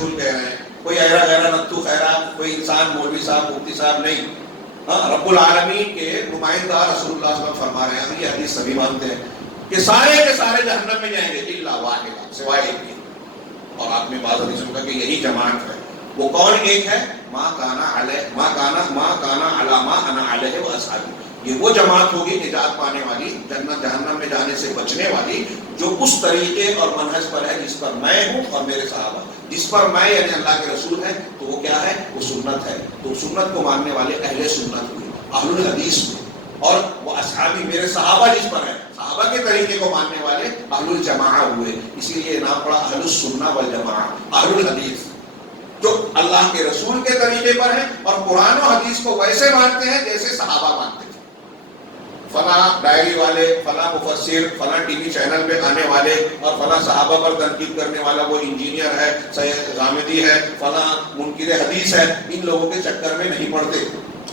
رسول کہہ رہے ہیں، کوئی ایرا غیرا نتو خیرا، کوئی انسان مولوی صاحب مفتی صاحب نہیں، رب العالمین کے نمائندہ رسول اللہ صلی اللہ علیہ وسلم فرما رہے ہیں، یہ حدیث سبھی مانتے ہیں کہ سارے کے سارے جہنم میں جائیں گے الا واحدہ، سوائے ایک کے۔ اور آپ نے بعض حدیثوں کا کہ یہی جماعت ہے، وہ کون ایک ہے؟ ما کانا علی ما انا علیہ و اصحابی، یہ وہ جماعت ہوگی نجات پانے والی، جنت جہنم میں جانے سے بچنے والی، جو اس طریقے اور منہج پر ہے جس پر میں ہوں اور میرے صحابہ، جس پر میں یعنی اللہ کے رسول ہے تو وہ کیا ہے؟ وہ سنت ہے۔ تو سنت کو ماننے والے اہل سنت ہوئے، اہل الحدیث ہوئے، اور وہ اصحابی میرے صحابہ جس پر ہے، صحابہ کے طریقے کو ماننے والے اہل الجماعہ ہوئے۔ اسی لیے نام پڑا اہل السنہ والجماعہ، اہل الحدیث، جو اللہ کے رسول کے طریقے پر ہیں اور قرآن و حدیث کو ویسے مانتے ہیں جیسے صحابہ مانتے تھے۔ فلاں ڈائری والے، فلاں مفسر، فلاں ٹی وی چینل پہ آنے والے اور فلاں صحابہ پر تنقید کرنے والا وہ انجینئر ہے، سید غامدی ہے، فلاں منکر حدیث ہے، ان لوگوں کے چکر میں نہیں پڑتے۔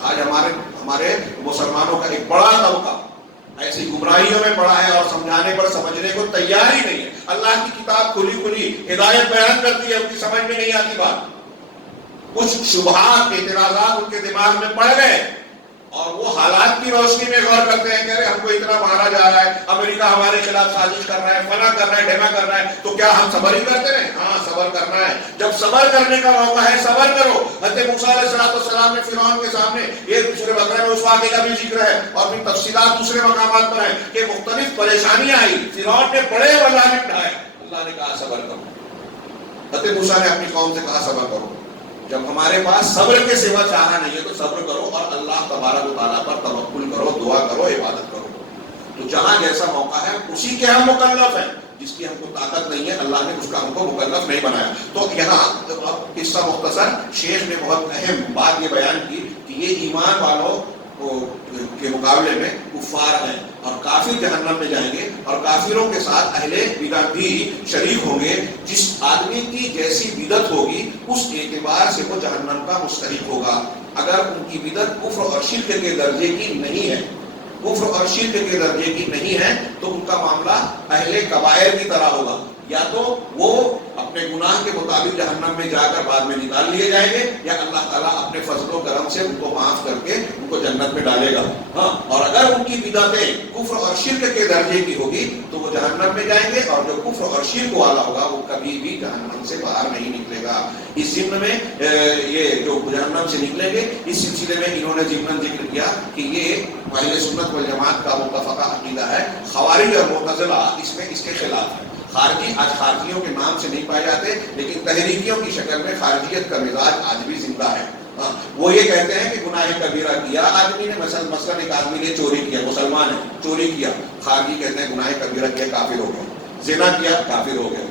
آج ہمارے مسلمانوں کا ایک بڑا طبقہ ایسی گمراہیوں میں پڑا ہے اور سمجھانے پر سمجھنے کو تیار ہی نہیں ہے۔ اللہ کی کتاب کھلی ہدایت بیان کرتی ہے، ان کی سمجھ میں نہیں آتی بات، کچھ شبہات اعتراضات ان کے دماغ میں پڑ گئے اور وہ حالات کی روشنی میں غور کرتے ہیں کہ ارے ہم کو اتنا مارا جا رہا ہے، امریکہ ہمارے خلاف سازش کر رہا ہے، فلاں کر رہا ہے، ڈھیما کر رہا ہے، تو کیا ہم صبر ہی کرتے رہیں؟ ہاں صبر کرنا ہے، جب صبر کرنے کا موقع ہے صبر کرو۔ حضرت موسیٰ علیہ السلام نے فرعون کے سامنے، یہ دوسرے بقرہ میں اس واقعے کا بھی ذکر ہے اور بھی تفصیلات دوسرے مقامات پر ہیں کہ مختلف پریشانیاں آئی، فرعون نے بڑے مظالم ڈھائے، اللہ نے کہا صبر کرو۔ حضرت موسیٰ نے اپنی قوم سے کہا صبر کرو۔ جب ہمارے پاس صبر کے سوا چارہ نہیں ہے تو صبر کرو اور اللہ تبارک و تعالیٰ پر توکل کرو، دعا کرو، عبادت کرو۔ تو جہاں جیسا موقع ہے اسی کے ہم مکلف ہیں، جس کی ہم کو طاقت نہیں ہے اللہ نے اس کا ہم کو مکلف نہیں بنایا۔ تو یہاں اب قصہ مختصر، شیخ نے بہت اہم بات یہ بیان کی کہ یہ ایمان والوں کے مقابلے میں کفار ہیں اور کافر جہنم میں جائیں گے، اور کافروں کے ساتھ اہل بدعت بھی شریک ہوں گے۔ جس آدمی کی جیسی بدعت ہوگی اس اعتبار سے وہ جہنم کا مستحق ہوگا۔ اگر ان کی بدعت کفر اور شرک کے درجے کی نہیں ہے، کفر اور شرک کے درجے کی نہیں ہے، تو ان کا معاملہ اہل کبائر کی طرح ہوگا، یا تو وہ اپنے گناہ کے مطابق جہنم میں جا کر بعد میں نکال لیے جائیں گے، یا اللہ تعالیٰ اپنے فضل و کرم سے ان کو معاف کر کے ان کو جنت میں ڈالے گا۔ ہاں، اور اگر ان کی بدعتیں کفر اور شرک کے درجے کی ہوگی تو وہ جہنم میں جائیں گے، اور جو کفر اور شرک والا ہوگا وہ کبھی بھی جہنم سے باہر نہیں نکلے گا۔ اس ضمن میں یہ جو جہنم سے نکلیں گے، اس سلسلے میں انہوں نے ضمن ذکر کیا کہ یہ اہل سنت والجماعت کا متفقہ عقیدہ ہے۔ خوارج اور معتزلہ اس کے خلاف ہے۔ خارجی آج خارجیوں کے نام سے نہیں پائے جاتے، لیکن تحریکیوں کی شکل میں خارجیت کا مزاج آج بھی زندہ ہے۔ وہ یہ کہتے ہیں کہ گناہ کبیرہ کیا آدمی نے، مثلا ایک آدمی نے چوری کیا، مسلمان ہے، چوری کیا، خارجی کہتے ہیں گناہ کبیرہ کیا کافر ہو گیا، زنا کیا کافر ہو گیا۔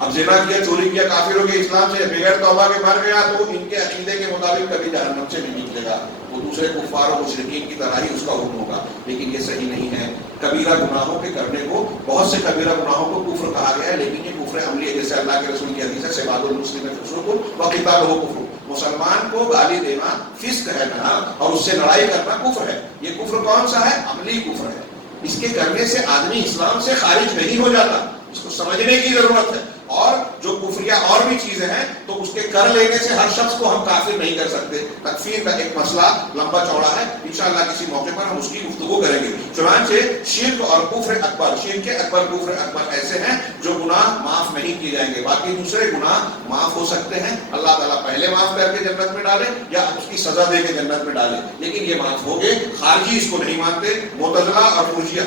اب زنا کیا، چوری کیا، کافر ہو گیا، اسلام سے بغیر توبہ کے مر گیا تو ان کے عقیدے کے مطابق کبھی جہنم سے نہیں نکلے گا، وہ دوسرے کفار و مشرکین کی طرح ہی اس کا حکم ہوگا۔ لیکن یہ صحیح نہیں ہے۔ کبیرہ گناہوں کے کرنے کو، بہت سے کبیرہ گناہوں کو کفر کہا گیا ہے، لیکن یہ کفر عملی ہے، جیسے اللہ کے رسول کی حدیث ہے سباب المسلم فسوق وقتالہ کفر، مسلمان کو گالی دینا فسق ہے نا، اور اس سے لڑائی کرنا کفر ہے۔ یہ کفر کون سا ہے؟ عملی کفر ہے۔ اس کے کرنے سے آدمی اسلام سے خارج نہیں ہو جاتا، اس کو سمجھنے کی ضرورت ہے۔ اور جو کفریہ اور بھی چیزیں ہیں تو اس کے کر لینے سے ہر شخص کو ہم کافر نہیں کر سکتے۔ تکفیر کا ایک مسئلہ لمبا چوڑا ہے، انشاءاللہ کسی موقع پر ہم اس کی گفتگو کریں گے۔ چنانچہ شرک اور کفر اکبر، شرک اکبر، کفر اکبر ایسے ہیں جو گناہ معاف نہیں کیے جائیں گے، باقی دوسرے گناہ معاف ہو سکتے ہیں۔ اللہ تعالیٰ پہلے معاف کر کے جنت میں ڈالے یا اس کی سزا دے کے جنت میں ڈالے، لیکن یہ معاف ہو گئے۔ خارجی اس کو نہیں مانتے، معتزلہ اور مرجئہ۔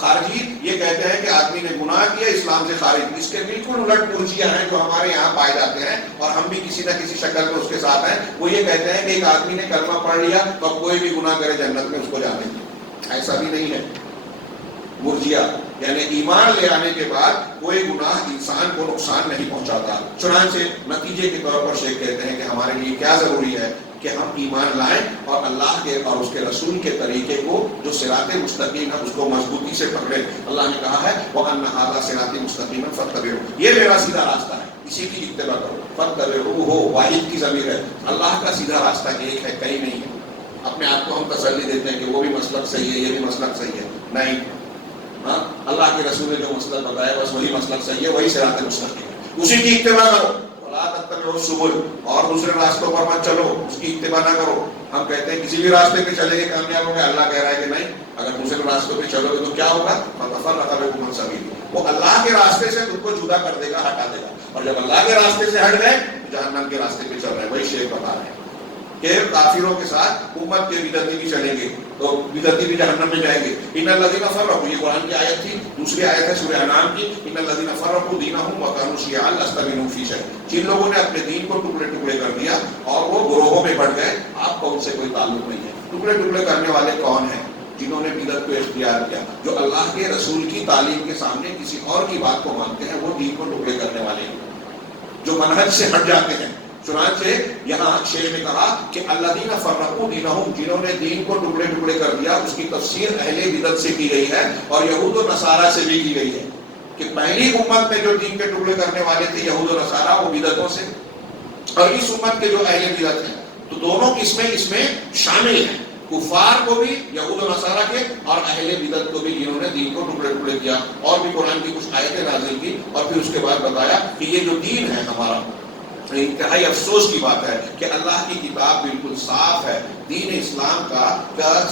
خارجی یہ کہتے ہیں کہ آدمی نے گناہ کیا اسلام سے خارج، اس کے بالکل الٹ مرجئہ ہیں جو ہمارے یہاں پائے جاتے ہیں اور ہم بھی کسی نہ کسی شکل میں اس کے ساتھ ہیں۔ وہ یہ کہتے ہیں کہ ایک آدمی نے کلمہ پڑھ لیا تو اب کوئی بھی گناہ کرے جنت میں اس کو جانے دیں، ایسا بھی نہیں ہے۔ مرجئہ یعنی ایمان لے آنے کے بعد کوئی گناہ انسان کو نقصان نہیں پہنچاتا۔ چنانچہ نتیجے کے طور پر شیخ کہتے ہیں کہ ہمارے لیے کیا ضروری ہے کہ ہم ایمان لائیں اور اللہ کے اور اس کے رسول کے طریقے کو جو صراط مستقیم ہے اس کو مضبوطی سے پکڑیں۔ اللہ نے کہا ہے وَأَنَّ هَذَا صِرَاطِي مُسْتَقِيمًا فَاتَّبِعُوهُ، یہ میرا سیدھا راستہ ہے، اسی کی اتباع کرو۔ فَاتَّبِعُوهُ واحد کی ضمیر ہے، اللہ کا سیدھا راستہ ایک ہے، کئی نہیں ہے۔ اپنے آپ کو ہم تسلی دیتے ہیں کہ وہ بھی مسلک صحیح ہے، یہ بھی مسلک صحیح ہے، نہیں۔ اللہ کے رسول نے جو مسلک بتایا بس وہی مسلک صحیح ہے، وہی صراط مستقیم ہے۔ اسی کی اتباع کرو، ولا تتبعوا السبل، اور دوسرے راستوں پر مت چلو، اس کی اتباع نہ کرو۔ ہم کہتے ہیں کسی بھی راستے پہ چلے گے کامیاب ہوں گے، اللہ کہہ رہا ہے کہ نہیں، اگر دوسرے راستوں پہ چلو گے تو کیا ہوگا؟ فتفرق بكم عن سبيله، وہ اللہ کے راستے سے تم کو جدا کر دے گا، ہٹا دے گا، اور جب اللہ کے راستے سے ہٹ گئے جہنم کے راستے پہ چل رہے ہیں۔ وہی شیخ بتا رہے ہیں کہ کافروں کے ساتھ امت کے بدعتی بھی چلیں گے تو بدعتی بھی جہنم میں جائیں گے۔ ان الذین فرقوا، یہ قرآن کی آیت تھی، دوسری آیت ہے سورہ انعام کی، ان الذین فرقوا دینہم وکانوا شیعا لست منہم فی شیء، جن لوگوں نے اپنے دین کو ٹکڑے ٹکڑے کر دیا اور وہ گروہوں میں بٹ گئے، آپ کا ان سے کوئی تعلق نہیں ہے۔ ٹکڑے ٹکڑے کرنے والے کون ہیں؟ جنہوں نے بدعت کو اختیار کیا، جو اللہ کے رسول کی تعلیم کے سامنے کسی اور کی بات کو مانتے ہیں، وہ دین کو ٹکڑے کرنے والے ہیں، جو منہج سے ہٹ جاتے ہیں۔ چنانچہ یہاں شیخ نے کہا کہ الذین فرقوا دینہم، جنہوں نے دین کو ٹکڑے ٹکڑے کر دیا، اس کی تفسیر اہل بدعت سے کی گئی ہے اور یہود و نصارہ سے بھی کی گئی ہے، کہ پہلی امت میں جو دین کے ٹکڑے کرنے والے تھے یہود و نصارہ، وہ بدعتوں سے، اور اس امت کے جو اہل بدعت ہیں، تو دونوں قسمیں اس میں شامل ہیں، کفار کو بھی یہود و نصارہ کے، اور اہل بدعت کو بھی جنہوں نے دین کو ٹکڑے ٹکڑے کیا۔ اور بھی قرآن کی کچھ آیتیں نازل کی اور پھر اس کے بعد بتایا کہ یہ جو دین ہے ہمارا، انتہائی افسوس کی بات ہے کہ اللہ کی کتاب بالکل صاف ہے، دین اسلام کا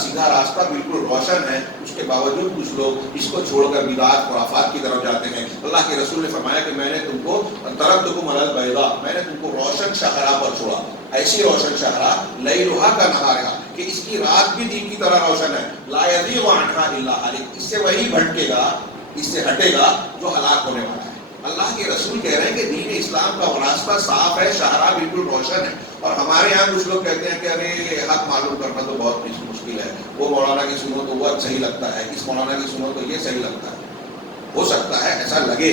سیدھا راستہ بالکل روشن ہے، اس کے باوجود کچھ لوگ اس کو چھوڑ کر بدعات خرافات کی طرف جاتے ہیں۔ اللہ کے رسول نے فرمایا کہ میں نے تم کو ترکتکم علی البیضاء، میں نے تم کو روشن شاہراہ پر چھوڑا، ایسی روشن شاہراہ لیلھا کنہارھا، کہ اس کی رات بھی دن کی طرح روشن ہے، لا یزیغ عنھا الا ھالک، اس سے وہی بھٹکے گا، اس سے ہٹے گا جو ہلاک ہونے والا ہے۔ اللہ کے رسول کہہ رہے ہیں کہ دین اسلام کا راستہ صاف ہے، شاہراہ بالکل روشن ہے، اور ہمارے یہاں کچھ لوگ کہتے ہیں کہ ارے حق معلوم کرنا تو بہت مشکل ہے، وہ مولانا کی سنو تو وہ صحیح لگتا ہے، اس مولانا کی سنو تو یہ صحیح لگتا ہے۔ ہو سکتا ہے ایسا لگے،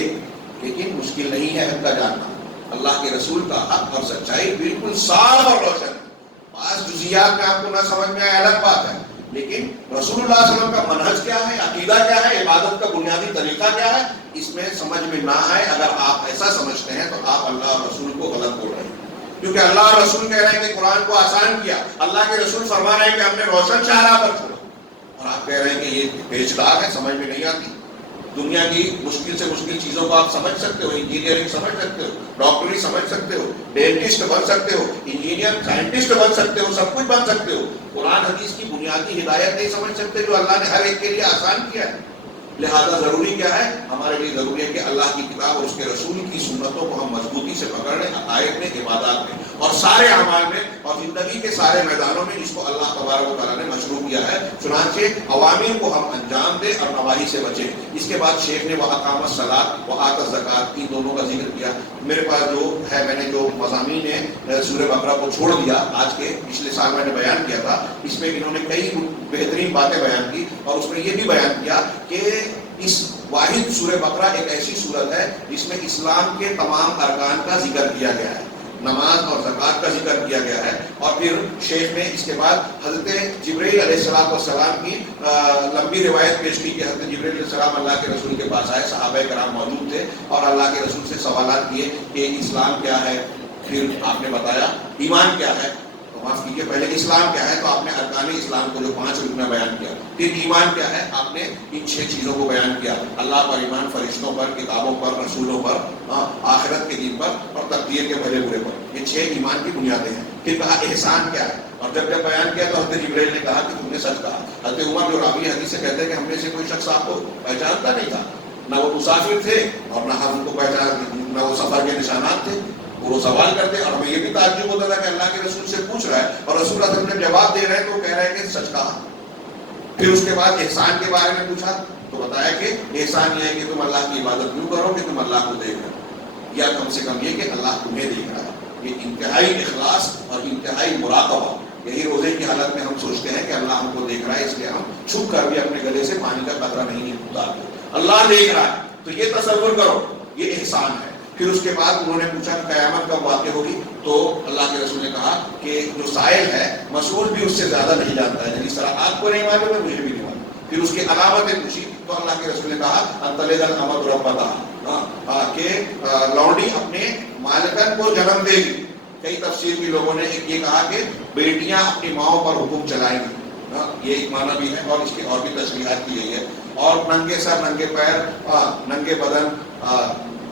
لیکن مشکل نہیں ہے حق کا جاننا۔ اللہ کے رسول کا حق اور سچائی بالکل صاف اور روشن ہے، بعض جزیات میں آپ کو نہ سمجھ میں آئے الگ بات ہے، لیکن رسول اللہ صلی اللہ علیہ وسلم کا منہج کیا ہے، عقیدہ کیا ہے، عبادت کا بنیادی طریقہ کیا ہے، اس میں سمجھ میں نہ آئے، اگر آپ ایسا سمجھتے ہیں تو آپ اللہ اور رسول کو غلط بول رہے ہیں، کیونکہ اللہ اور رسول کہہ رہے ہیں کہ قرآن کو آسان کیا، اللہ کے رسول فرما رہے ہیں کہ ہم نے روشن شاہراہ پر چھوڑا، اور آپ کہہ رہے ہیں کہ یہ پیچیدہ ہے، سمجھ میں نہیں آتی۔ دنیا کی مشکل سے مشکل چیزوں کو آپ سمجھ سکتے ہو، انجینئرنگ سمجھ سکتے ہو، ڈاکٹری سمجھ سکتے ہو، ڈینٹسٹ بن سکتے ہو، انجینئر سائنٹسٹ بن سکتے ہو، سب کچھ بن سکتے ہو، قرآن حدیث کی بنیادی ہدایت نہیں سمجھ سکتے جو اللہ نے ہر ایک کے لیے آسان کیا ہے۔ لہذا ضروری کیا ہے، ہمارے لیے ضروری ہے کہ اللہ کی کتاب اور اس کے رسول کی سنتوں کو ہم مضبوطی سے پکڑ لیں، عقائد میں، عبادات میں، اور سارے اعمال میں، اور زندگی کے سارے میدانوں میں جس کو اللہ تبارک و تعالیٰ نے مشروع کیا ہے۔ چنانچہ عوامر کو ہم انجام دیں اور نواہی سے بچیں۔ اس کے بعد شیخ نے وَأَقَامَ الصَّلَاةَ وَآتَى الزَّكَاةَ، ان دونوں کا ذکر کیا۔ میرے پاس جو ہے، میں نے جو مضامین سورہ بقرہ کو چھوڑ دیا آج کے، پچھلے سال میں نے بیان کیا تھا، اس میں انہوں نے کئی بہترین باتیں بیان کی، اور اس میں یہ بھی بیان کیا کہ اس واحد سورہ بقرہ ایک ایسی صورت ہے جس میں اسلام کے تمام ارکان کا ذکر کیا گیا ہے، نماز اور زکوٰۃ کا ذکر کیا گیا ہے، اور پھر شیخ نے اس کے بعد حضرت جبرائیل علیہ السلام کی لمبی روایت پیش کی کہ حضرت جبرائیل علیہ السلام اللہ کے رسول کے پاس آئے، صحابہ کرام موجود تھے، اور اللہ کے رسول سے سوالات کیے کہ اسلام کیا ہے، پھر آپ نے بتایا ایمان کیا ہے، معاف کیجیے پہلے اسلام کیا ہے، تو آپ نے ارکان اسلام کو جو 5 رکن بیان کیا، پھر ایمان کیا ہے، آپ نے ان 6 چیزوں کو بیان کیا، اللہ پر ایمان، فرشتوں پر، کتابوں پر، رسولوں پر، آخرت کے دن پر، اور تقدیر کے بھلے برے پر، یہ 6 ایمان کی بنیادیں ہیں۔ پھر کہا احسان کیا ہے، اور جب بیان کیا تو حضرت جبرائیل نے کہا کہ تم نے سچ کہا۔ حضرت عمر جو راوی حدیث سے کہتے ہیں کہ ہم میں سے کوئی شخص آپ کو پہچانتا نہیں تھا، نہ وہ مسافر تھے اور نہ ہم کو نہ وہ سفر کے نشانات تھے، وہ سوال کرتے، اور ہمیں یہ بھی تعجب ہوتا تھا کہ اللہ کے رسول سے پوچھ رہا ہے اور رسول اللہ صلی اللہ علیہ وسلم جب جواب دے رہے ہیں تو کہہ رہے ہیں کہ سچ کہا۔ پھر اس کے بعد احسان کے بارے میں پوچھا تو بتایا کہ احسان یہ ہے کہ تم اللہ کی عبادت یوں کرو کہ تم اللہ کو دیکھ رہے ہو، یا کم سے کم یہ کہ اللہ تمہیں دیکھ رہا ہے۔ یہ انتہائی اخلاص اور انتہائی مراقبہ، یہی روزے کی حالت میں ہم سوچتے ہیں کہ اللہ ہم کو دیکھ رہا ہے، اس لیے ہم چھپ کر بھی اپنے گلے سے پانی کا قطرہ نہیں اتارتے، اللہ دیکھ رہا ہے، تو یہ تصور کرو، یہ احسان ہے۔ پھر اس کے بعد انہوں نے پوچھا کہ قیامت کب واقع ہوگی، تو اللہ کے رسول نے کہا کہ جو سائل ہے مسئول بھی اس سے زیادہ نہیں جانتا ہے، جس طرح آپ کو نہیں معلوم ہے مجھے بھی نہیں معلوم۔ پھر اس کی علامتیں پوچھی تو اللہ کے رسول نے کہا ان تلد الامۃ ربتہا، کہ لونڈی اپنے مالکن کو جنم دے گی۔ کئی تفسیر بھی لوگوں نے یہ کہا کہ بیٹیاں اپنی ماؤں پر حکم چلائیں گی، یہ ایک معنی بھی ہے، اور اس کی اور بھی تشریحات کی گئی ہے۔ اور ننگے سر، ننگے پیر، ننگے بدن،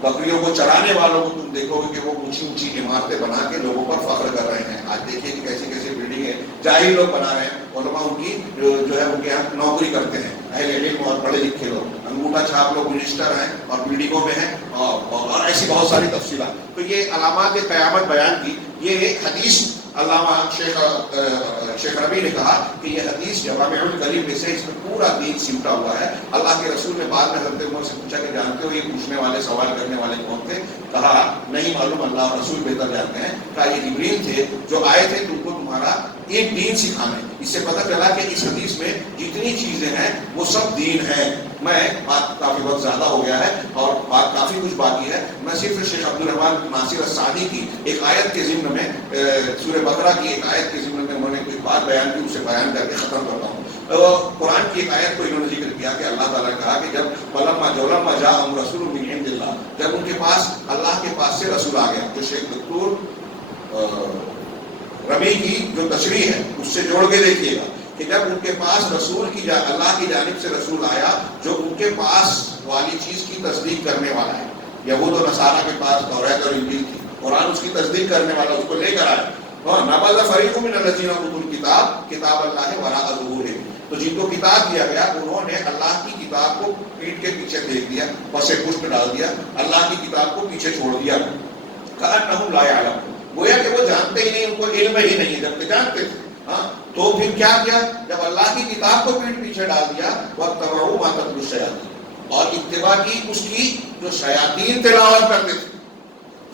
بکریوں کو چرانے والوں کو تم دیکھو گے کہ وہ اونچی اونچی عمارتیں بنا کے لوگوں پر فخر کر رہے ہیں. آج دیکھیے کہ کیسی کیسی بلڈنگ ہے جاہل لوگ بنا رہے ہیں. علماء ان کی جو ہے ان کے یہاں نوکری کرتے ہیں, اہل علم اور پڑھے لکھے لوگ, انگوٹھا چھاپ لوگ منسٹر ہیں اور بلڈنگوں میں ہیں, اور ایسی بہت ساری تفصیلات. تو یہ علامات قیامت بیان کی. یہ ایک حدیث علامہ شیخ ربیع نے کہا کہ یہ حدیث جوامع الکلم میں سے, اس میں پورا دین سمٹا ہوا ہے. اللہ کے رسول نے بعد میں حضرت عمر سے پوچھا کہ جانتے ہو یہ پوچھنے والے سوال کرنے والے کون تھے؟ کہا نہیں معلوم, اللہ اور رسول بہتر جانتے ہیں. کہا یہ جبریل تھے جو آئے تھے تم کو تمہارا ایک دین سکھانے. اس سے پتہ چلا کہ اس حدیث میں جتنی چیزیں ہیں وہ سب دین ہیں. میں بات کافی وقت زیادہ ہو گیا ہے اور بات کافی کچھ باقی ہے. میں صرف شیخ عبدالرحمن ناصر السعدی کی ایک آیت کے ضمن میں, سورہ بقرہ کی ایک آیت کے ضمن میں انہوں نے کچھ بات بیان کی, اسے بیان کر کے ختم کرتا ہوں. قرآن کی ایک آیت کو انہوں نے ذکر کیا کہ اللہ تعالیٰ نے کہا کہ جب ولما جاءہم رسول من عند اللہ, جب ان کے پاس اللہ کے پاس سے رسول آ گیا. جو شیخ دکتور ربیع کی جو تشریح ہے اس سے جوڑ کے دیکھیے گا کہ جب ان کے پاس رسول کی اللہ کی جانب سے رسول آیا جو ان کے پاس والی چیز کی تصدیق کرنے والا ہے. یہود و نصارہ کے پاس توریت اور انجیل تھی, قرآن اس کی تصدیق کرنے والا, اس کو لے کر آیا. نبذ فریق من الذین اوتوا الکتاب کتاب اللہ وراء ظہورہم, تو جن کو کتاب دیا گیا انہوں نے اللہ کی کتاب کو پیٹھ کے پیچھے پھینک دیا, پس پشت ڈال دیا, اللہ کی کتاب کو پیچھے چھوڑ دیا. کأنہم لا یعلمون, گویا کہ وہ جانتے ہی نہیں, ان کو علم ہی نہیں, جبکہ جانتے تھے. تو پھر کیا کیا؟ جب اللہ کی کتاب کو پیٹھ پیچھے ڈال دیا, واتبعوا ما تتلو الشیاطین, اور اتباع کی اس کی جو شیاطین تلاوت کرتے تھے.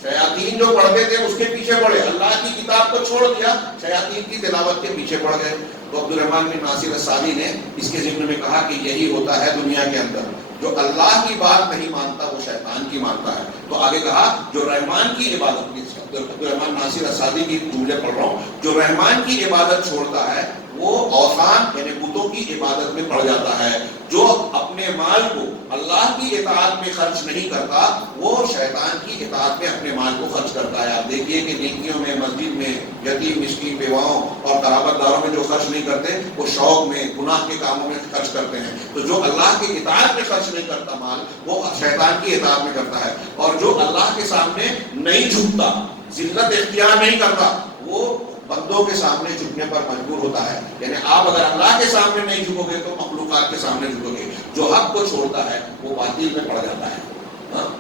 شیاطین جو پڑھتے تھے اس کے پیچھے پڑے, اللہ کی کتاب کو چھوڑ دیا, شیاطین کی تلاوت کے پیچھے پڑ گئے. تو عبدالرحمن بن ناصر السعدی نے اس کے ضمن میں کہا کہ یہی ہوتا ہے دنیا کے اندر, جو اللہ کی بات نہیں مانتا وہ شیطان کی مانتا ہے. تو آگے کہا جو رحمان کی عبادت کی, عبدالرحمن ناصر السعدی کی جملے پڑھ رہا ہوں, جو رحمان کی عبادت چھوڑتا ہے وہ اوثان یعنی بتوں کی عبادت میں پڑ جاتا ہے. جو اپنے مال کو اللہ کی اطاعت میں خرچ نہیں کرتا وہ شیطان کی اطاعت میں اپنے مال کو خرچ کرتا ہے. آپ دیکھیے کہ نیکیوں میں, مسجد میں, یتیم مسکین بیواؤں اور قرابت داروں میں جو خرچ نہیں کرتے وہ شوق میں, گناہ کے کاموں میں خرچ کرتے ہیں. تو جو اللہ کی اطاعت میں خرچ نہیں کرتا مال وہ شیطان کی اطاعت میں کرتا ہے. اور جو اللہ کے سامنے نہیں جھکتا, ذلت اختیار نہیں کرتا, وہ بندوں کے سامنے جھکنے پر مجبور ہوتا ہے. یعنی آپ اگر اللہ کے سامنے نہیں جھکو گے تو مخلوقات کے سامنے جھکو گے. جو حق کو چھوڑتا ہے وہ باطل میں پڑ جاتا ہے,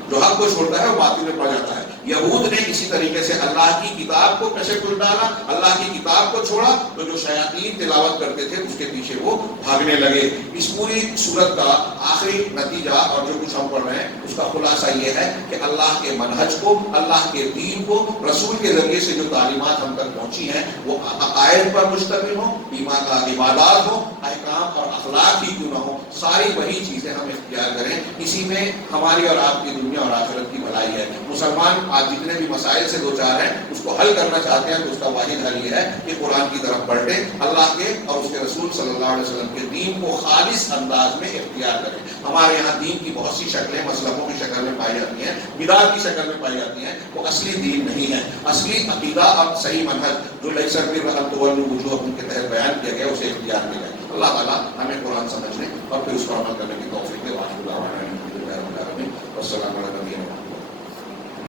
جو حق کو چھوڑتا ہے وہ باطل میں پڑ جاتا ہے. یہود نے اسی طریقے سے اللہ کی کتاب کو پیچھے کچھ ڈالا, اللہ کی کتاب کو چھوڑا, تو جو شیاطین تلاوت کرتے تھے اس کے پیچھے وہ بھاگنے لگے. اس پوری صورت کا آخری نتیجہ اور جو کچھ ہم پڑھ رہے ہیں اس کا خلاصہ یہ ہے کہ اللہ کے منہج کو, اللہ کے دین کو رسول کے ذریعے سے جو تعلیمات ہم تک پہنچی ہیں وہ عقائد پر مشتمل ہوں, ایمان کا عبادات ہوں, احکام اور اخلاق ہی کیوں نہ ہوں, ساری وہی چیزیں ہم اختیار کریں. اسی میں ہماری اور آپ کی دنیا اور آخرت کی بھلائی ہے. مسلمان آج جتنے بھی مسائل سے دوچار ہیں اس کو حل کرنا چاہتے ہیں تو اس کا واحد حل یہ ہے کہ قرآن کی طرف پلٹیں, اللہ کے اور اس کے رسول صلی اللہ علیہ وسلم کے دین کو خالص انداز میں اختیار کریں. ہمارے یہاں دین کی بہت سی شکلیں مسلکوں کی شکل میں پائی جاتی ہیں, بدعت کی شکل میں پائی جاتی ہیں, وہ اصلی دین نہیں ہے. اصلی عقیدہ اور صحیح منہج جو لیس البر ان تولوا وجوہکم کے تحت بیان کیا گیا اسے اختیار کیا جائے. اللہ تعالیٰ ہمیں قرآن سمجھنے اور پھر اس پر عمل کرنے کی توفیق دے. والسلام علیکم.